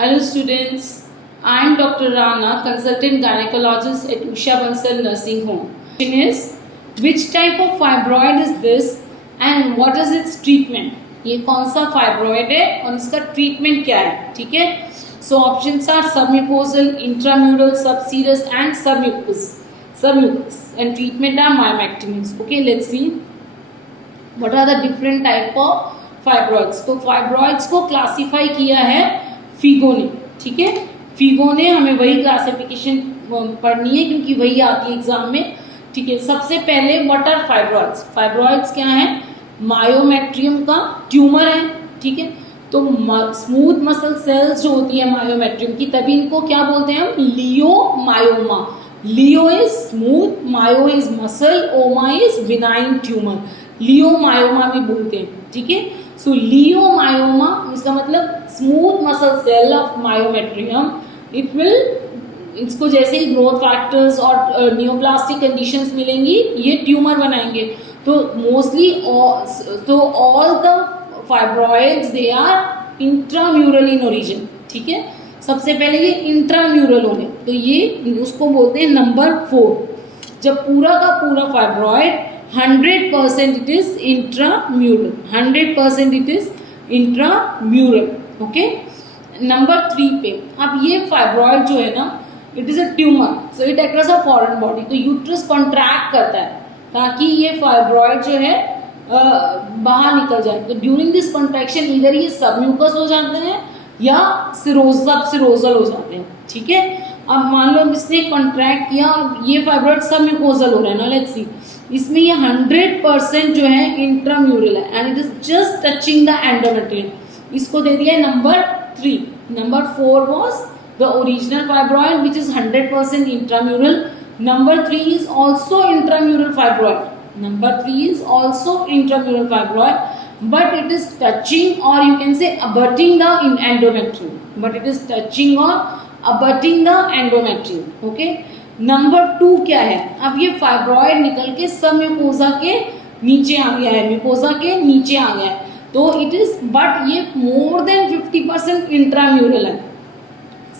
Hello students, I am Dr. Rana, consultant gynecologist at Usha Bansal Nursing Home. Question is, which type of fibroid is this and what is its treatment? ये कौन सा fibroid है और इसका treatment क्या है? ठीक है, so options are submucosal, intramural, subserous and submucous and treatment are myomectomies. Okay, let's see what are the different type of fibroids. तो फाइब्रॉइड्स को क्लासीफाई किया है फीगो ने. ठीक है, फीगो ने, हमें वही क्लासिफिकेशन पढ़नी है क्योंकि वही आती है एग्जाम में. ठीक है, सबसे पहले व्हाट आर फाइब्रॉइड्स. फाइब्रॉइड्स क्या है? मायोमेट्रियम का ट्यूमर है. ठीक है, तो स्मूथ मसल सेल्स जो होती है मायोमेट्रियम की, तभी इनको क्या बोलते हैं हम? Leiomyoma. Leio is smooth, myo is muscle, oma is benign tumour. Leiomyoma भी बोलते हैं. ठीक है, सो लियोमायोमा इसका मतलब smooth muscle cell of myometrium. It will, इसको जैसे ही ग्रोथ फैक्टर्स और नियोप्लास्टिक कंडीशंस मिलेंगी ये ट्यूमर बनाएंगे. तो मोस्टली तो all the fibroids they are intramural in origin. ठीक है, सबसे पहले ये इंट्राम्यूरल होंगे, तो ये उसको बोलते हैं नंबर 4. जब पूरा का पूरा fibroid 100% it is intramural, 100% it is intramural. Okay, number 3 पे अब ये फाइब्रॉइड जो है ना, it is a tumour, so it across a foreign body. तो यूट्रस कॉन्ट्रैक्ट करता है ताकि ये फाइब्रॉइड जो है बाहर निकल जाए. तो ड्यूरिंग दिस कॉन्ट्रैक्शन इधर ये सबम्यूकस हो जाते हैं या सबसिरोजल हो जाते हैं. ठीक है, अब मान लो इसने कॉन्ट्रैक्ट किया और ये फाइब्रॉइड सबम्यूकोजल हो रहा है ना. लेट्स सी, इसमें ये 100% जो है इंट्राम्यूरल है and it is just touching the endometrium. इसको दे दिया number 3. Number 4 was the original fibroid which is 100% intramural. Number 3 is also intramural fibroid. Number 3 is also intramural fibroid, but it is touching or you can say abutting the endometrium. But it is touching or abutting the endometrium. Okay. Number 2 क्या है? अब ये fibroid निकल के सब mucosa के नीचे आ गया है, म्यूकोजा के नीचे आ गया है. तो इट इज, बट ये मोर देन 50% इंट्राम्यूरल है.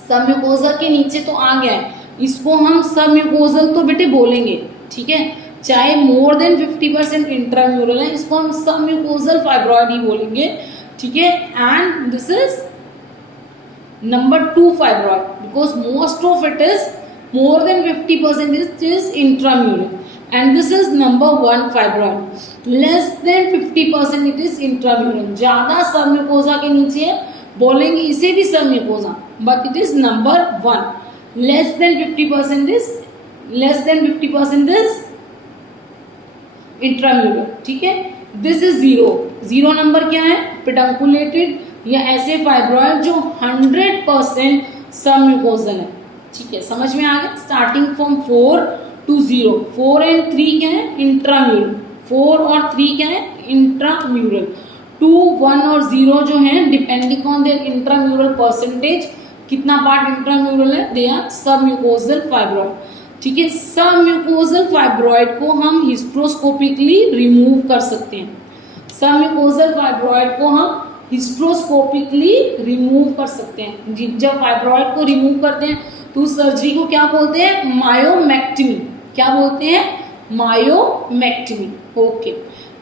सब म्यूकोजा के नीचे तो आ गया है, इसको हम सबम्यूकोजल तो बेटे बोलेंगे. ठीक है, चाहे मोर देन 50% इंट्राम्यूरल है, इसको हम सबम्यूकोजल फाइब्रॉइड ही बोलेंगे. ठीक है, and this is number 2 fibroid because most of it is more than 50% is intramural. And this is number 1 fibroid. Less than 50% it is intramural. ज्यादा सबम्यूकोजा के नीचे बोलेंगे इसे भी submucosa, but it is number 1. less than 50% is intramural. ठीक है, this is 0 number क्या है? पेडंकुलेटेड या ऐसे फाइब्रॉइड जो 100% सबम्यूकोजल है. ठीक है, समझ में आ गया? Starting from 4 to 0. 4 and 3 क्या है? इंट्राम्यूरल. 4 और 3 क्या है? इंट्राम्यूरल. 2, 1 और 0 जो है depending on their intramural percentage, कितना पार्ट इंट्राम्यूरल है, दे आर सबम्यूकोजल फाइब्रॉइड. ठीक है, सबम्यूकोजल फाइब्रॉइड को हम हिस्ट्रोस्कोपिकली रिमूव कर सकते हैं. सबम्यूकोजल फाइब्रॉइड को हम हिस्ट्रोस्कोपिकली रिमूव कर सकते हैं. जब फाइब्रॉइड को रिमूव करते हैं तो सर्जरी को क्या बोलते हैं? मायोमेक्टमी. क्या बोलते हैं? मायोमेक्टमी. ओके,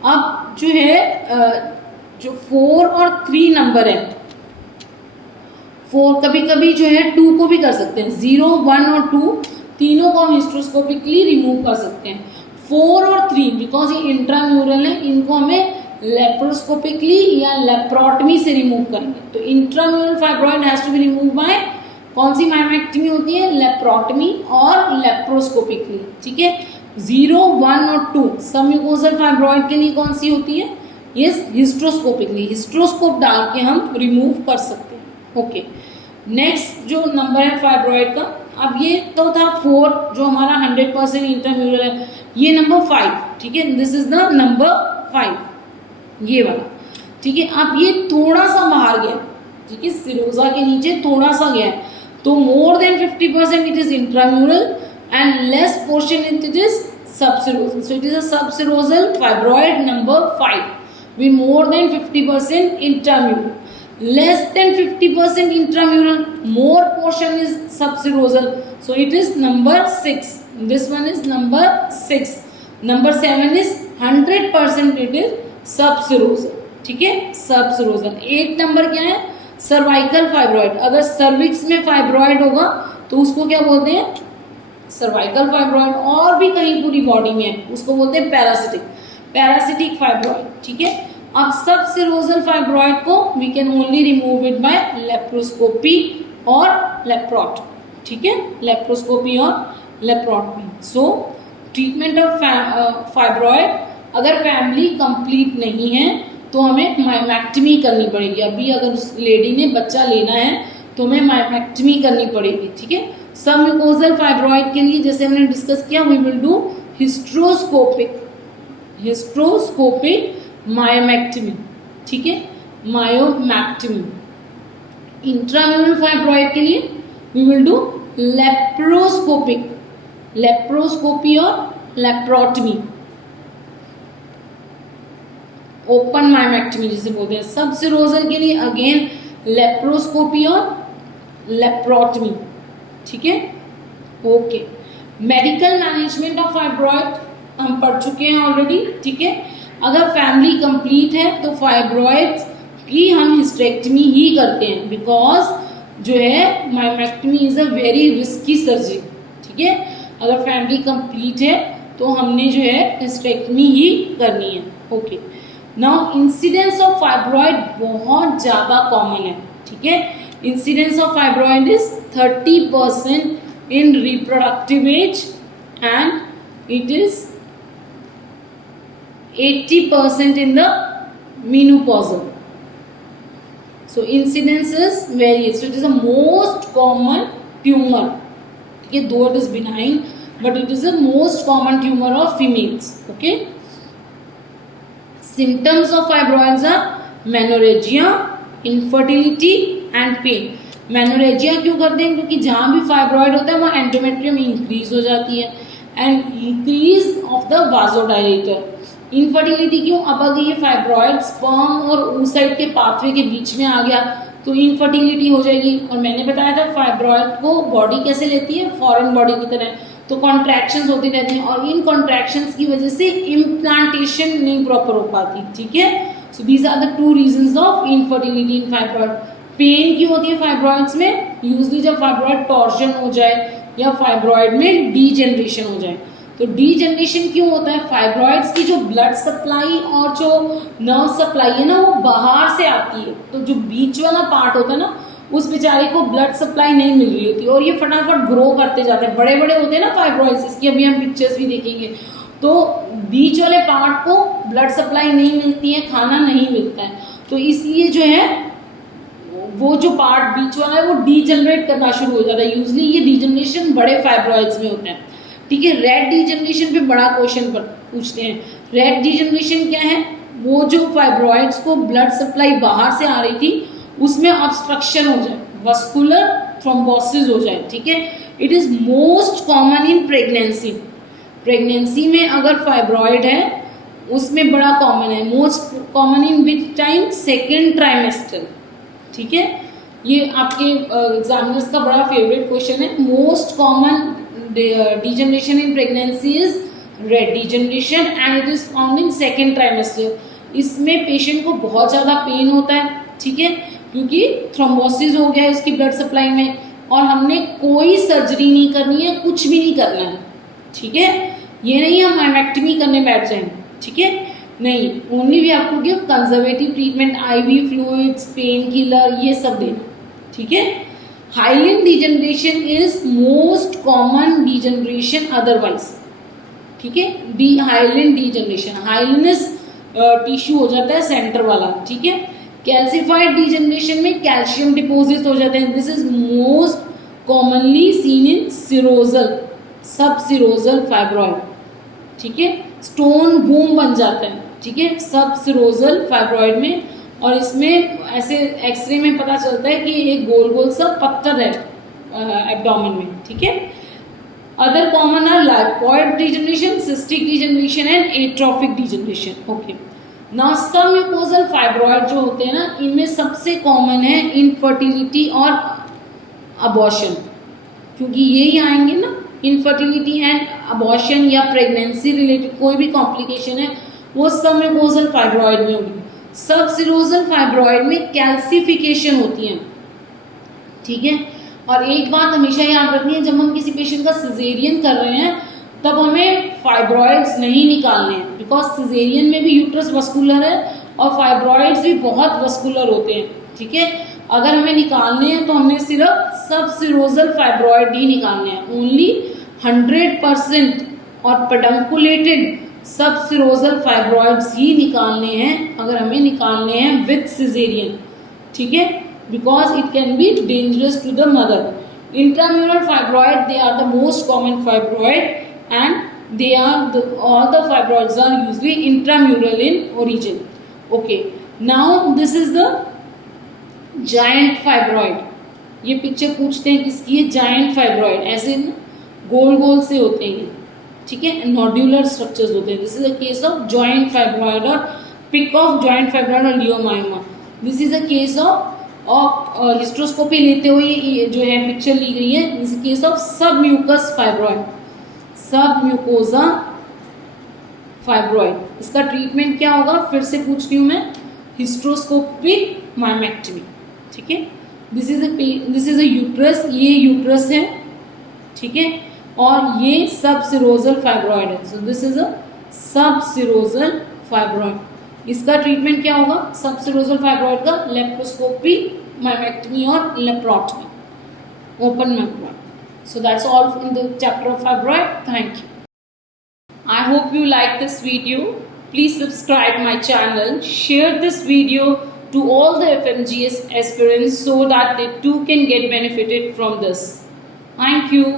अब जो है जो 4 और 3 नंबर है, 4 कभी कभी जो है 2 को भी कर सकते हैं. 0, 1 और 2 तीनों को हम हिस्ट्रोस्कोपिकली रिमूव कर सकते हैं. 4 और 3 बिकॉज ये इंट्राम्यूरल है, इनको हमें लेप्रोस्कोपिकली या लेप्रोटमी से रिमूव करेंगे. तो intramural fibroid has to be remove by कौन सी मायोमेक्टमी होती है? लेप्रोटमी और लेप्रोस्कोपिकली. ठीक है, 0, 1 और 2 सबम्यूकोजल फाइब्रॉइड के लिए कौन सी होती है? ये हिस्ट्रोस्कोपिकली, हिस्ट्रोस्कोप डाल के हम रिमूव कर सकते हैं. ओके, नेक्स्ट जो नंबर है फाइब्रॉइड का, अब ये तो था 4 जो हमारा 100% इंट्राम्यूरल है. ये नंबर 5. ठीक है, दिस इज द नंबर 5, ये वाला. ठीक है, अब ये थोड़ा सा बाहर गया. ठीक है, सिरोजा के नीचे थोड़ा सा गया है, तो more than 50% it is intramural and less portion it is subserosal. So it is a subserosal fibroid number 5 with more than 50% intramural. less than 50% intramural, more portion is subserosal, so it is number 6. This one is number 6. Number 7 is 100% it is subserosal, ठीक है, subserosal. 8 number क्या है, cervical fibroid. अगर cervix में fibroid होगा तो उसको क्या बोलते हैं, सर्वाइकल फाइब्रॉइड. और भी कहीं पूरी बॉडी में है उसको बोलते हैं पैरासिटिक फाइब्रॉइड, ठीक है. अब सबसेरोजल फाइब्रॉइड को we can only remove it by laparoscopy और लेप्रोटमी, ठीक है, लेप्रोस्कोपी और laparotomy. So treatment of fibroid, अगर फैमिली कंप्लीट नहीं है तो हमें मायोमेक्टमी करनी पड़ेगी. अभी अगर उस लेडी ने बच्चा लेना है तो हमें मायोमेक्टमी करनी पड़ेगी, ठीक है. सबम्यूकोजल फाइब्रॉइड के लिए जैसे हमने डिस्कस किया, we will do hysteroscopic myomectomy, ठीक है, मायोमेक्टमी. इंट्राम्यूरल फाइब्रॉइड के लिए वी विल डू लेप्रोस्कोपी और लेप्रोटमी, ओपन मायोमेक्टमी जिसे बोलते हैं. सबसेरोजल के लिए अगेन लेप्रोस्कोपी और लेप्रोटमी, ठीक है. Okay, medical management of fibroid हम पढ़ चुके हैं ऑलरेडी, ठीक है. अगर फैमिली कंप्लीट है तो फाइब्रॉइड्स की हम हिस्टेरेक्टमी ही करते हैं, बिकॉज जो है myomectomy is a very risky surgery, ठीक है. अगर फैमिली कंप्लीट है तो हमने जो है हिस्टेरेक्टमी ही करनी है. Okay, now incidence of fibroid बहुत ज़्यादा कॉमन है, ठीक है. Incidence of fibroid is 30% in reproductive age and it is 80% in the menopausal. So incidences varies. So it is the most common tumor. Okay, though it is benign, but it is the most common tumor of females. Okay. Symptoms of fibroids are menorrhagia, infertility and pain. Menorrhagia क्यों करते हैं, क्योंकि जहाँ भी fibroid होता है वहाँ endometrium increase हो जाती है and increase of the vasodilator. Infertility क्यों, अब अगर ये फाइब्रॉइड स्पर्म और oocyte के पाथवे के बीच में आ गया तो इनफर्टिलिटी हो जाएगी. और मैंने बताया था फाइब्रॉइड को बॉडी कैसे लेती है, फॉरेन बॉडी की तरह, तो कॉन्ट्रैक्शंस होती रहती हैं और इन कॉन्ट्रैक्शंस की वजह से इम्प्लांटेशन नहीं प्रॉपर हो पाती, ठीक है. So these are the 2 reasons of infertility in fibroid. Pain क्यों होती है फाइब्रॉइड्स में, यूजली जब फाइब्रॉइड टॉर्जन हो जाए या फाइब्रॉइड में डीजेनरेशन हो जाए. तो डीजेनरेशन क्यों होता है, फाइब्रॉइड्स की जो ब्लड सप्लाई और जो नर्व सप्लाई है ना वो बाहर से आती है, तो जो बीच वाला पार्ट होता है ना उस बेचारे को ब्लड सप्लाई नहीं मिल रही होती और ये फटाफट ग्रो करते जाते हैं, बड़े बड़े होते हैं ना फाइब्रॉइड्स, इसकी अभी हम पिक्चर्स भी देखेंगे. तो बीच वाले पार्ट को ब्लड सप्लाई नहीं मिलती है, खाना नहीं मिलता है, तो इसलिए जो है वो जो पार्ट बीच वाला है वो डीजनरेट करना शुरू हो जाता है. यूजली ये डीजनरेशन बड़े फाइब्रॉइड्स में होता है, ठीक है. रेड डीजनरेशन पे बड़ा क्वेश्चन पूछते हैं. रेड डीजनरेशन क्या है, वो जो फाइब्रॉइड्स को ब्लड सप्लाई बाहर से आ रही थी उसमें ऑब्स्ट्रक्शन हो जाए, वस्कुलर थ्रोम्बोसिस हो जाए, ठीक है. It is most common in pregnancy. Pregnancy में अगर फाइब्रॉइड है उसमें बड़ा कॉमन है. Most common in which time, second trimester, ठीक है. ये आपके एग्जामिनर्स का बड़ा फेवरेट क्वेश्चन है. Most common degeneration in pregnancy is red degeneration and it is found in second trimester. इसमें पेशेंट को बहुत ज़्यादा पेन होता है, ठीक है, क्योंकि थ्रोम्बोसिस हो गया है उसकी ब्लड सप्लाई में और हमने कोई सर्जरी नहीं करनी है, कुछ भी नहीं करना है, ठीक है. ये नहीं हम मायोमेक्टमी करने बैठ जाएंगे, ठीक है, नहीं. Only we have to give conservative treatment, IV fluids, pain killer, ये सब देना, ठीक है. Hyaline degeneration is most common degeneration otherwise, ठीक है. Hyaline degeneration, hyalinous टिश्यू हो जाता है सेंटर वाला, ठीक है. कैल्सिफाइड डिजेनरेशन में कैल्शियम डिपोजिट हो जाते हैं. This is most commonly seen in serosal, sub serosal fibroid, ठीक है. स्टोन वूम बन जाता है, ठीक है, सब सिरोजल फाइब्रॉइड में. और इसमें ऐसे एक्सरे में पता चलता है कि एक गोल गोल सा पत्थर है एब्डोमेन में, ठीक है. Other common are lipoid degeneration, cystic degeneration and atrophic degeneration. Okay, ना सब म्यूकोजल फाइब्रॉइड जो होते हैं ना, इनमें सबसे कॉमन है इनफर्टिलिटी और अबॉर्शन, क्योंकि ये ही आएंगे ना, इनफर्टिलिटी एंड अबॉर्शन या प्रेगनेंसी रिलेटेड कोई भी कॉम्प्लिकेशन है वो सब म्यूकोजल फाइब्रॉइड में होगी। सब सिरोजल फाइब्रॉइड में कैल्सिफिकेशन होती है, ठीक है। और एक बात हमेशा याद रखनी है, जब हम किसी पेशेंट का सिजेरियन कर रहे हैं तब हमें फाइब्रॉइड्स नहीं निकालने हैं, बिकॉज सिजेरियन में भी यूट्रस वस्कुलर है और फाइब्रॉइड्स भी बहुत वस्कुलर होते हैं, ठीक है। अगर हमें निकालने हैं तो हमें सिर्फ सब सिरोजल फाइब्रॉइड ही निकालने हैं, ओनली 100% और पेडंकुलेटेड सब सिरोजल फाइब्रॉइड्स ही निकालने हैं अगर हमें निकालने हैं विथ सिजेरियन, ठीक है, because it can be dangerous to the mother. Intramural fibroid, they are the most common fibroid and they are all the fibroids are usually intramural in origin. Okay, now this is the giant fibroid. ये picture पूछते हैं किसकी है, giant fibroid, ऐसे गोल गोल से होते हैं, ठीक है, नोड्यूलर स्ट्रक्चर्स होते हैं। This is a case of joint fibroid और पिक ऑफ जॉइंट फाइब्रॉइड और leiomyoma. This is a case of hysteroscopy लेते हुए ये जो है पिक्चर ली गई है, दिस इज केस ऑफ सब म्यूकस फाइब्रॉइड, सब म्यूकोजा फाइब्रॉइड। इसका ट्रीटमेंट क्या होगा, फिर से पूछती हूँ मैं, हिस्ट्रोस्कोपिक माइमेक्टमी, ठीक है। दिस इज अ यूट्रस, ये यूट्रस है, ठीक है, और ये सब सिरोजल फाइब्रॉइड है। सो दिस इज अ सब सिरोजल फाइब्रॉइड। इसका ट्रीटमेंट क्या होगा, सब सिरोजल फाइब्रॉइड का लेप्रोस्कोपी, माइमेक्टमी और लेप्रोटमी, ओपन माइक्रोड। So that's all in the chapter of fibroid. Thank you. I hope you like this video. Please subscribe my channel. Share this video to all the FMGS aspirants so that they too can get benefited from this. Thank you.